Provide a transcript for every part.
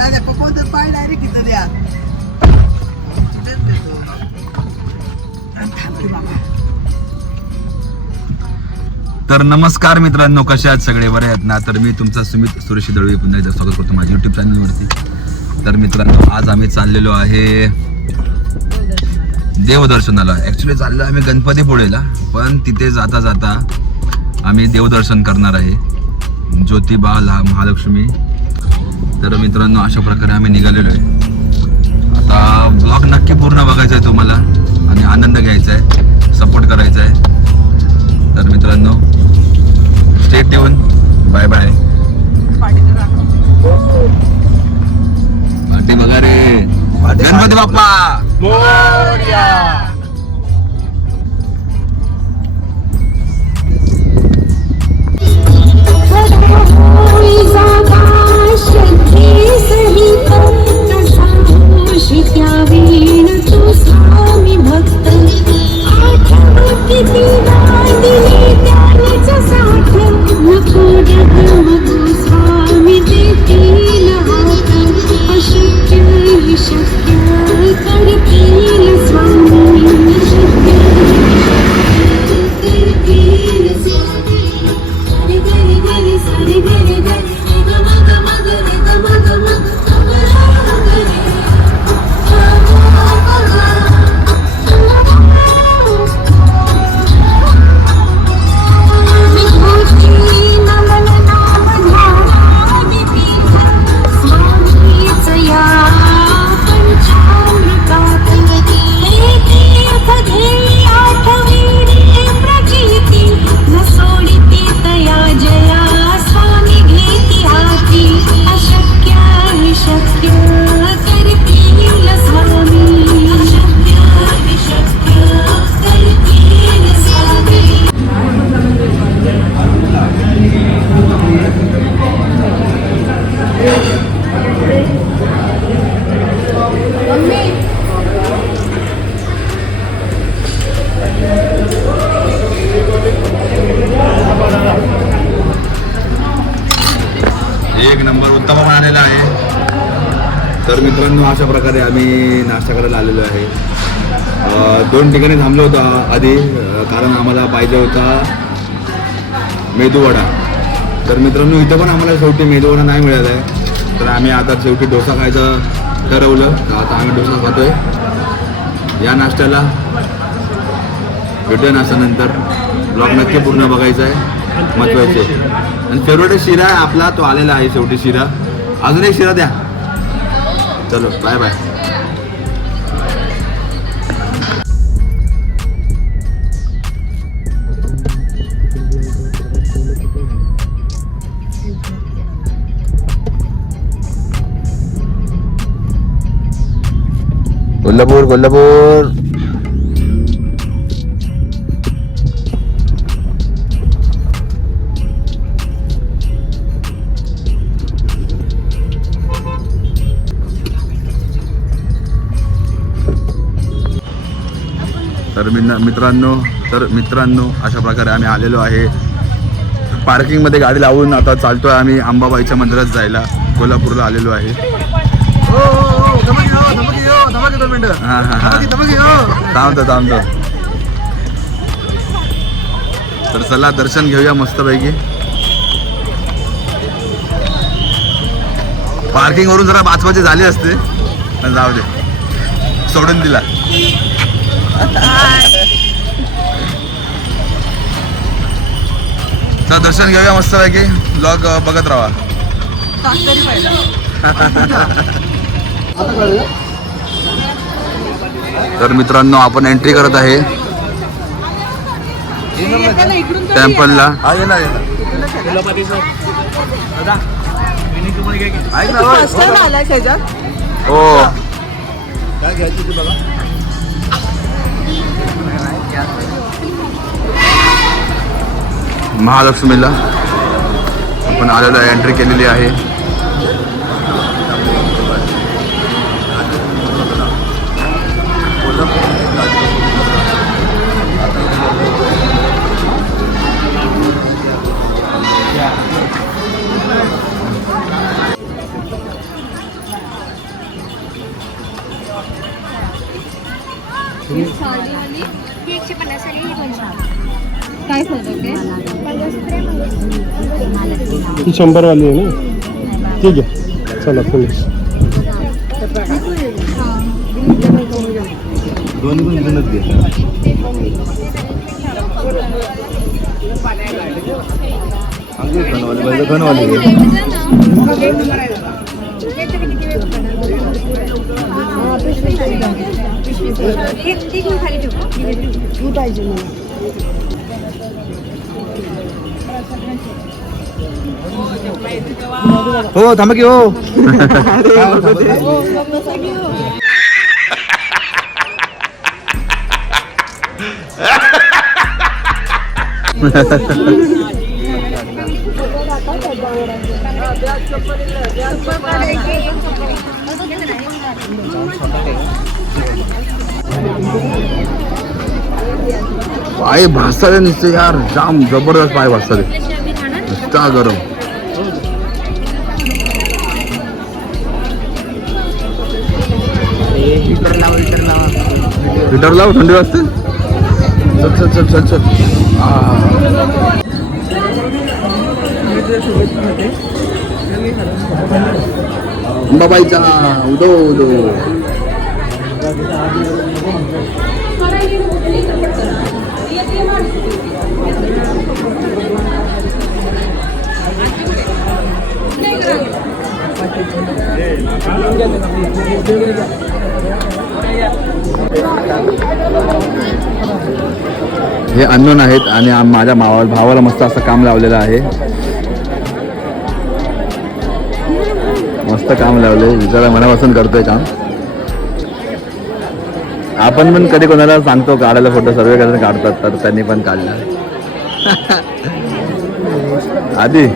नाही पप्पा तर पाय डायरेक्ट इथं द्या. तर नमस्कार मित्रांनो, कसे आहात सगळे? बरे आहेत ना? तर मी तुमचा सुमित सुरेश दळवी पुन्हा एकदा स्वागत करतो माझ्या यूट्यूब चॅनलवरती. तर मित्रांनो, आज आम्ही चाललेलो आहे देवदर्शनाला. ॲक्च्युली चाललो आम्ही गणपतीपुळेला, पण तिथे जाता जाता आम्ही देवदर्शन करणार आहे, ज्योतिबा महालक्ष्मी. तर मित्रांनो, अशा प्रकारे आम्ही निघालेलो आहे. आता ब्लॉग नक्की पूर्ण बघायचा आहे तुम्हाला आणि आनंद घ्यायचा आहे, सपोर्ट करायचा आहे. तर मित्रांनो, स्टे ट्यून. Bye bye. पाठी बघा रे, गणपती बाप्पा मोरया. एक नंबर उत्तम आलेला आहे. तर मित्रांनो, अशा प्रकारे आम्ही नाश्ता करायला आलेलो आहे. 2 ठिकाणी थांबलो होतो आधी, कारण आम्हाला पाहिजे होता मेदूवडा. तर मित्रांनो, इथं पण आम्हाला शेवटी मेदूवडा नाही मिळाला आहे. तर आम्ही आता शेवटी डोसा खायचं ठरवलं. तर आता आम्ही डोसा खातोय. या नाश्त्याला भेटूया नाश्त्यानंतर. ब्लॉग नक्की पूर्ण बघायचा आहे, महत्वाचे. आणि फेवरेट शिरा आहे आपला, तो आलेला आहे शेवटी शिरा. अजून एक शिरा द्या. चलो बाय बाय. कोल्हापूर कोल्हापूर. तर मित्रांनो अशा प्रकारे आम्ही आलेलो आहे. पार्किंगमध्ये गाडी लावून आता चालतोय आम्ही अंबाबाईच्या मंदिरात जायला. कोल्हापूरला आलेलो आहे. थांबतो. तर चला दर्शन घेऊया मस्तपैकी. पार्किंग वरून जरा बाचबाची झाली असते, पण जाऊ दे, सोडून दिला. तर दर्शन घेऊया मस्तपैकी. ब्लॉग बघत राहा. तर मित्रांनो, आपण एंट्री करत आहे टेम्पलला. हो, महालक्ष्मीला आपण आलेलो आहे, एंट्री केलेली आहे. काय फरक आहे? 100 वाली आहे ना. ठीक आहे चला फिनिश. दोन्ही पण इथूनच घे. घनवाले घे. हो थांबा की हो. पाय भासाले नुसते यार, जाम जबरदस्त पाय भासाले नुसता गरम. हिटर लाव, थंडी वाजते. चल चल चल चल चल. अंबाबाईचा उदो उदो. हे अननोन आहेत आणि माझ्या भावाला मस्त असं काम लावलेलं आहे. मस्त काम लावलंय, विचारा मनापासून करतोय काम. आपण पण कधी कोणाला सांगतो काढायला फोटो, सर्व करायला काढतात, तर त्यांनी पण काढला आधी.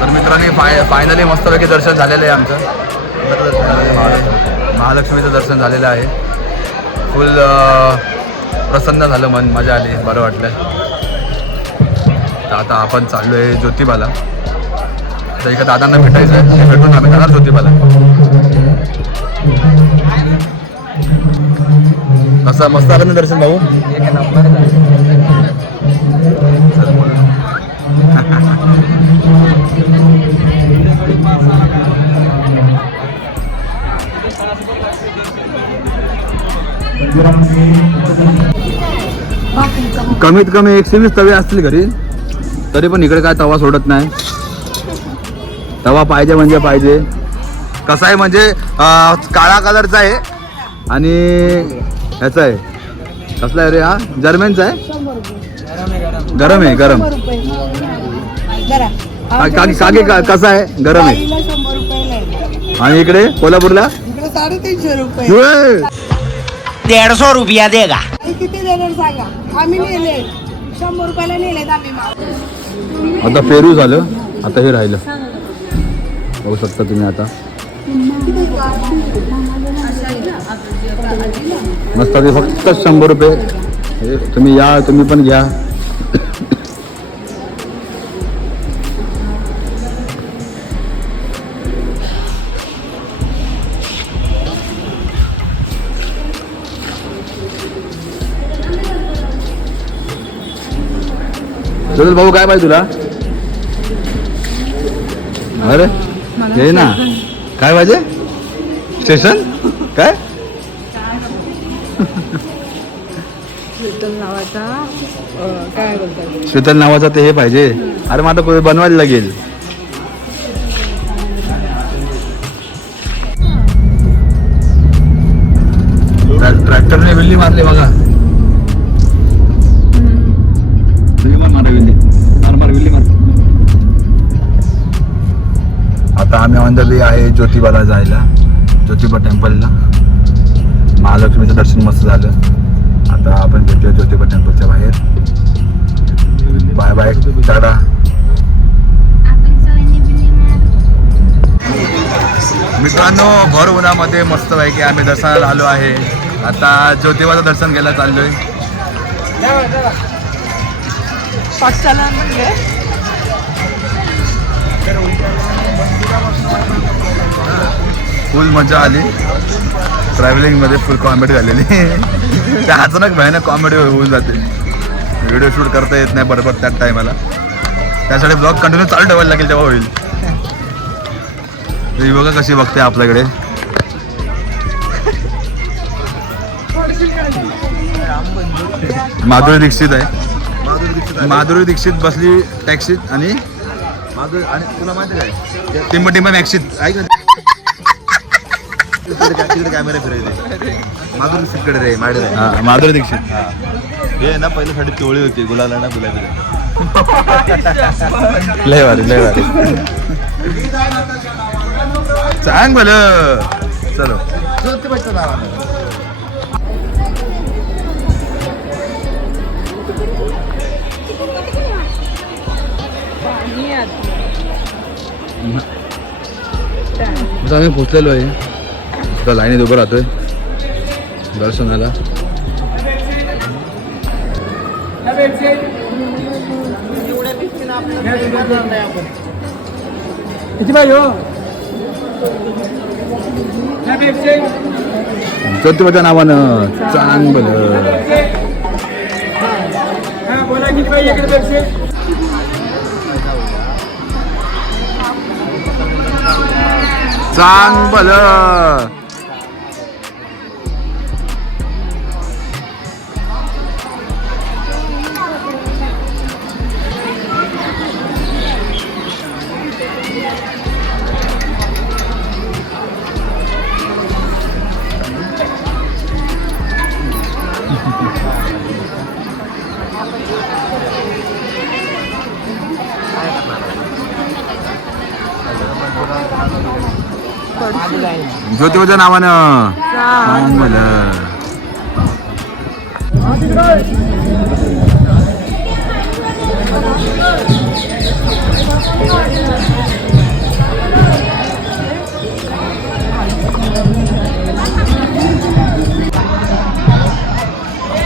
तर मित्रांनी फायनली मस्तपैकी दर्शन झालेलं आहे आमचं. महालक्ष्मीचं दर्शन झालेलं आहे. फुल प्रसन्न झालं मन, मजा आली, बरं वाटलं. तर आता आपण चाललो आहे ज्योतिबाला. तर एका दादांना भेटायचं आहे, ते भेटून आम्ही जाणार ज्योतिबाला. कसं मस्त आलं ना दर्शन भाऊ? एक नंबर. कमीत कमी 120 तवे असतील घरी, तरी पण इकडे काय तवा सोडत नाही. तवा पाहिजे म्हणजे पाहिजे. कसा आहे म्हणजे काळा कलरचा आहे आणि ह्याचा आहे. कसला आहे रे हा? जर्मनचा आहे. गरम आहे, गरम. काकी कसा आहे? गरम आहे. आणि इकडे कोल्हापूरला 350 रुपये. 150 रुपया देगा. किती देणार सांगा? आम्ही नेले 100 रुपयाला नेलेत आम्ही. आता पेरू झालं, आता हे राहिलं. बघू शकता तुम्ही आता. मस्त ते फक्त 100 रुपये. तुम्ही या, तुम्ही पण घ्या. चल भाऊ, काय पाहिजे तुला? अरे हे ना, काय पाहिजे? स्टेशन काय? शीतल नावाचा ते हे पाहिजे. अरे मला कोणी बनवायला लागेल. ट्रॅक्टरने विल्ली मारली बघा. आता आम्ही ऑन द वे आहे ज्योतिबाला जायला, ज्योतिबा टेम्पलला. महालक्ष्मीचं दर्शन मस्त झालं. आता आपण भेटूया ज्योतिबा टेम्पलच्या बाहेर. बाय बाय, टाटा. मित्रांनो, भर उन्हामध्ये मस्तपैकी आम्ही दर्शनाला आलो आहे. आता ज्योतिबाचं दर्शन घ्यायला चाललोय. फुल मजा आली ट्रॅव्हलिंग मध्ये, फुल कॉमेडी झालेली. त्या अचानक भयानक कॉमेडी होऊन जाते. व्हिडिओ शूट करता येत नाही बरोबर त्याच टायमाला, त्यासाठी ब्लॉग कंटिन्यू चालू ठेवायला लागेल तेव्हा होईल. ही बघा कशी बघते आपल्याकडे. माधुरी दीक्षित आहे. माधुरी दीक्षित बसली टॅक्सीत आणि तुला माहिती काय टिंब मॅक्सीत ऐक ना. तिकडे कॅमेरा फिरायचे. माधुरी दीक्षितकडे रे माहिती. माधुरी दीक्षित हे ना पहिल्यासाठी पिवळी होती, गुलाला ना गुलाबी. लय भारी लय भारी. सांग भलं. चलो आम्ही पोचलेलो आहे. आता लाईनीत उभं राहतोय दर्शनाला. ज्योतिबाच्या नावानं चांगलं. चांगलं. ज्योतिबाच्या नावानं चांगलं.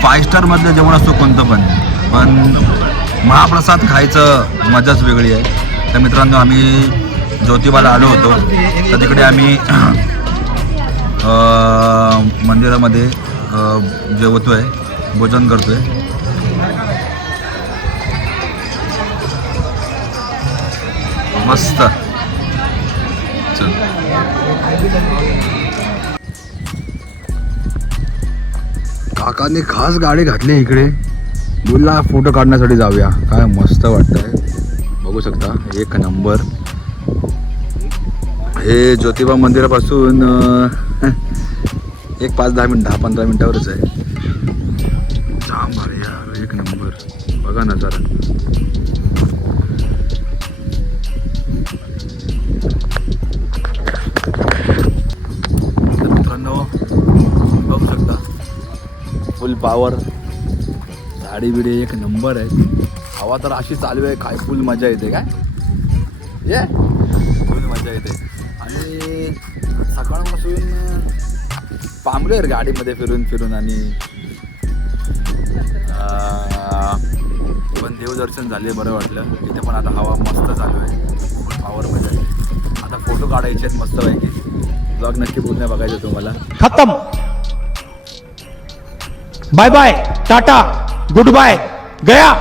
5 स्टार मधलं जेवण असतो कोणतं पण महाप्रसाद खायचं मजाच वेगळी आहे. तर मित्रांनो आम्ही ज्योतिबाला आलो होतो, तर तिकडे आम्ही मंदिरामध्ये जेवतोय, भोजन करतोय. मस्त. चल काकांनी खास गाडी घातली इकडे, बोलला फोटो काढण्यासाठी जाऊया. काय मस्त वाटतंय, बघू शकता. एक नंबर. हे ज्योतिबा मंदिरापासून एक 5-10 मिनिट 10-15 मिनिटावरच आहे. जाम भारी यार, एक नंबर. बघा नजारा. मित्रांनो बघू शकता, फुल पावर. झाडी बिडी एक नंबर आहे. हवा तर अशी चालू आहे, काय फुल मजा येते. काय ये फुल मजा येते. आणि सकाळपासून पामलोय गाडीमध्ये फिरून आणि पण देवदर्शन झाले, बरं वाटलं. इथे पण आता हवा मस्त चालू आहे, पावर मजा आहे. आता फोटो काढायचे आहेत मस्त पैकी. ब्लॉग नक्की पूर्ण बघायचं तुम्हाला. खत्म. Bye bye, tata, good bye, गया.